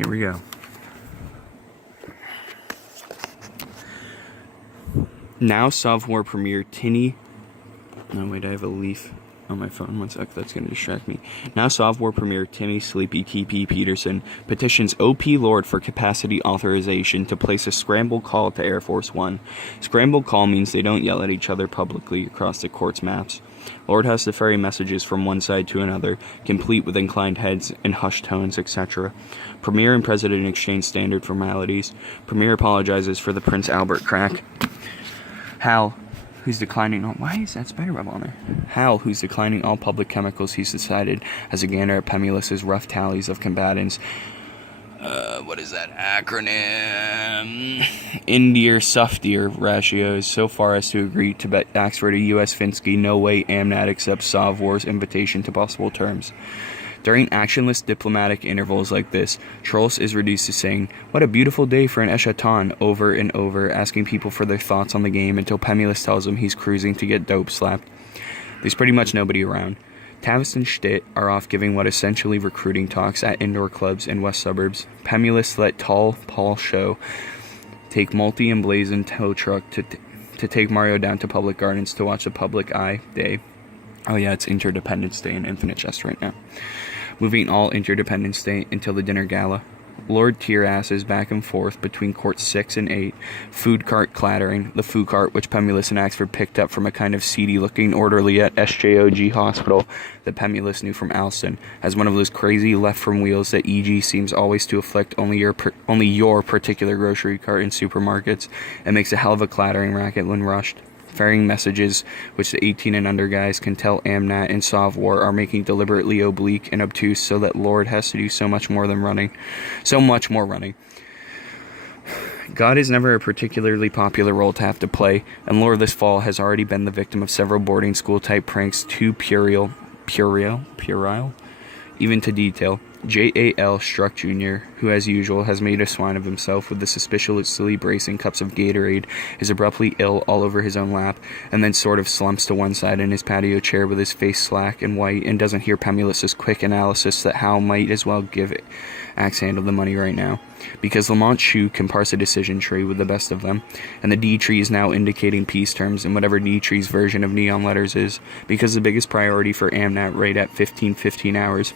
Here we go. Now Savoir Premier Tinny. No, wait, I have a leaf on my phone. 1 sec, that's going to distract me. Now Savoir Premier Timmy Sleepy TP Peterson petitions OP Lord for capacity authorization to place a scramble call to Air Force One. Scramble call means they don't yell at each other publicly across the court's maps. Lord has to ferry messages from one side to another, complete with inclined heads and hushed tones, etc. Premier and President exchange standard formalities. Premier apologizes for the Prince Albert crack. Hal, who's declining all... Why is that spider web on there? Hal, who's declining all public chemicals he's decided, has a gander at Pemulus's rough tallies of combatants. What is that acronym? Indir Sufdir ratios, so far as to agree to bet Axford a U.S. Finsky no way Amnat accepts Sauvor's invitation to possible terms. During actionless diplomatic intervals like this, Trolls is reduced to saying, "What a beautiful day for an Eschaton," over and over, asking people for their thoughts on the game until Pemulus tells him he's cruising to get dope slapped. There's pretty much nobody around. Tavis and Stitt are off giving what essentially recruiting talks at indoor clubs in west suburbs. Pemulus let tall Paul Show take multi-emblazoned tow truck to take Mario down to Public Gardens to watch the Public Eye Day. Oh yeah, it's Interdependence Day in Infinite Jest right now. Moving all Interdependence Day until the dinner gala. Lord tear asses back and forth between courts 6 and 8. Food cart clattering. The food cart which Pemulus and Axford picked up from a kind of seedy-looking orderly at SJOG Hospital that Pemulus knew from Alston, has one of those crazy left-from wheels that EG seems always to afflict only your particular grocery cart in supermarkets, and makes a hell of a clattering racket when rushed. Ferrying messages which the 18 and under guys can tell Amnat and Savoir are making deliberately oblique and obtuse so that Lord has to do so much more running. God is never a particularly popular role to have to play, and Lord this fall has already been the victim of several boarding school type pranks too puerile, even to detail. J.A.L. Struck Jr., who as usual has made a swine of himself with the suspiciously bracing cups of Gatorade, is abruptly ill all over his own lap, and then sort of slumps to one side in his patio chair with his face slack and white, and doesn't hear Pemulus's quick analysis that Hal might as well give it Axe Handle the money right now, because Lamont Shue can parse a decision tree with the best of them, and the D tree is now indicating peace terms in whatever D tree's version of neon letters is, because the biggest priority for Amnat right at 15 hours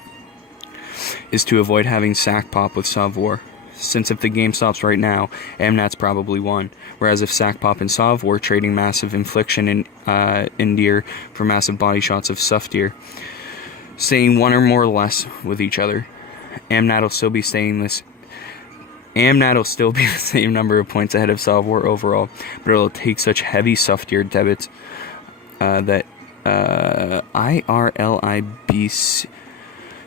is to avoid having sack pop with Savoir, since if the game stops right now, Amnat's probably won, whereas if sack pop and Savoir trading massive infliction in Indir for massive body shots of Sufdir, saying one or more less with each other, Amnat will still be the same number of points ahead of Savoir overall, but it'll take such heavy Sufdir debits that IRLIB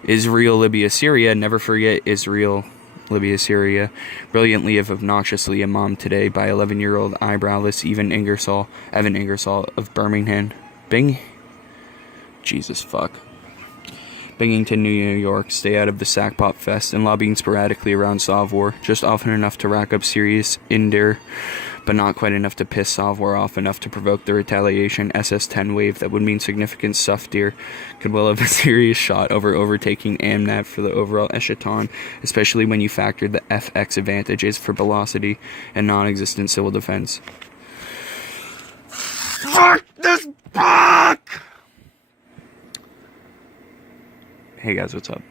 Israel, Libya, Syria, never forget Israel, Libya, Syria, brilliantly if obnoxiously imam today by 11-year-old eyebrowless Evan Ingersoll of Birmingham, Binghamton, New York, stay out of the Sackpop Fest, and lobbying sporadically around Savoir, just often enough to rack up serious Indir, but not quite enough to piss Savoir off enough to provoke the retaliation SS-10 wave that would mean significant Sufdir could well have a serious shot over overtaking Amnat for the overall Eschaton, especially when you factor the FX advantages for velocity and non-existent civil defense. Fuck this book! Hey guys, what's up?